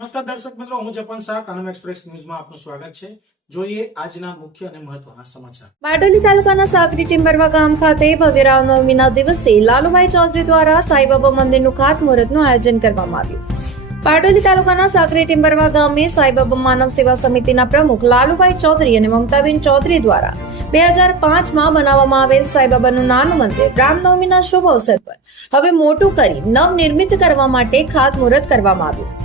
નમસ્કાર દર્શક મિત્રો, હું જપન શાહ, કાનમ એક્સપ્રેસ ન્યૂઝમાં આપનું સ્વાગત છે. જોઈએ આજના મુખ્ય અને મહત્વના સમાચાર. બારડોલી તાલુકાના સાકરી ટિમ્બરવા ગામ ખાતે ભવ્ય રામનવમીના દિવસે લાલુભાઈ ચૌધરી દ્વારા સાંઈબાબા મંદિરનું ખાતમુહૂર્તનું આયોજન કરવામાં આવ્યું. બારડોલી તાલુકાના સાકરી ટિમ્બરવા ગામે સાંઈબાબા માનવ સેવા સમિતિના પ્રમુખ લાલુભાઈ ચૌધરી અને મમતાબેન ચૌધરી દ્વારા 2005માં બનાવવામાં આવેલ સાંઈબાબાનું નાનું મંદિર રામનવમીના શુભ અવસર પર હવે મોટું કરી નવનિર્મિત કરવા માટે ખાતમુહૂર્ત કરવામાં આવ્યું.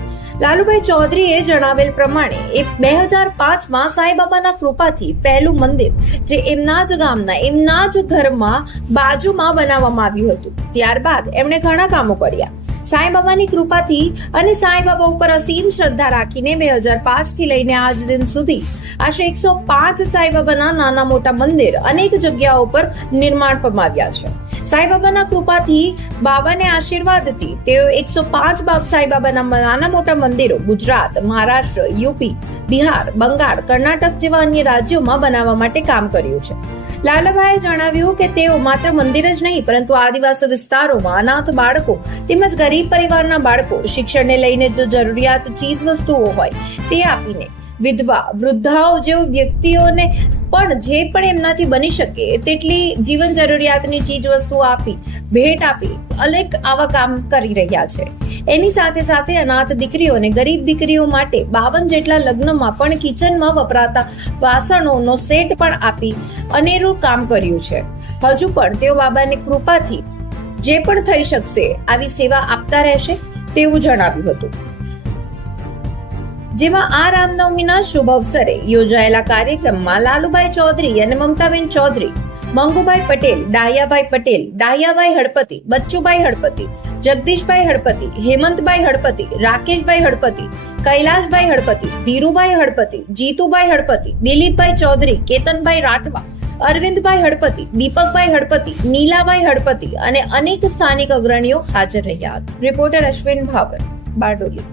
લાલુભાઈ ચૌધરીએ જણાવેલ પ્રમાણે 2005માં સાંઈબાબાના કૃપાથી પહેલું મંદિર જે એમના જ ગામના એમના જ ઘરમાં બાજુમાં બનાવવામાં આવ્યું હતું. ત્યારબાદ એમણે ઘણા કામો કર્યા. સાંઈબાબાની કૃપાથી અને સાંઈબાબા ઉપર અસીમ શ્રદ્ધા રાખીને 2005 થી લઈને આજ દિન સુધી આશરે 105 સાંઈબાબાના નાના મોટા મંદિર અનેક જગ્યાઓ પર નિર્માણ પામ્યા છે. સાંઈબાબાના કૃપાથી બાબાને આશીર્વાદથી તેઓ 105 સાંઈબાબાના નાના મોટા મંદિરો ગુજરાત, મહારાષ્ટ્ર, યુપી, બિહાર, બંગાળ, કર્ણાટક જેવા અન્ય રાજ્યોમાં બનાવવા માટે કામ કર્યું છે. લાલાભાઈએ જણાવ્યું કે તેઓ માત્ર મંદિર જ નહીં પરંતુ આદિવાસી વિસ્તારોમાં અનાથ બાળકો તેમજ ગરીબ પરિવારના બાળકો શિક્ષણને લઈને જો જરૂરિયાત ચીજ વસ્તુઓ હોય તે આપીને વિધવા, વૃદ્ધાઓ જેવી વ્યક્તિઓને પણ જે પણ એમનાથી બની શકે તેટલી જીવન જરૂરિયાતની ચીજ વસ્તુઓ આપી ભેટ આપી અનેક આવા કામ કરી રહ્યા છે. એની સાથે સાથે અનાથ દીકરીઓને ગરીબ દીકરીઓ માટે 52 જેટલા લગ્નમાં પણ કિચનમાં વપરાતા વાસણોનો સેટ પણ આપી અનેરું કામ કર્યું છે. હજુ પણ તેઓ બાબાની કૃપાથી જે પણ થઈ શકશે આવી સેવા આપતા રહેશે તેવું જણાવ્યું હતું. જેમાં આ રામનવમીના શુભ અવસરે યોજાયેલા કાર્યક્રમમાં લાલુભાઈ ચૌધરી અને મમતાબેન ચૌધરી, મંગુભાઈ પટેલ, ડાહ્યાભાઈ પટેલ, ડાહ્યાભાઈ હળપતિ, બચ્ચુભાઈ હળપતિ, જગદીશભાઈ હળપતિ, હેમંતભાઈ હળપતિ, રાકેશભાઈ હળપતિ, કૈલાશભાઈ હળપતિ, ધીરુભાઈ હળપતિ, જીતુભાઈ હળપતિ, દિલીપભાઈ ચૌધરી, કેતનભાઈ રાઠવા, અરવિંદભાઈ હળપતિ, દીપકભાઈ હળપતિ, નીલાભાઈ હળપતિ અને અનેક સ્થાનિક અગ્રણીઓ હાજર રહ્યા હતા. Reporter Ashwin power, Bardoli.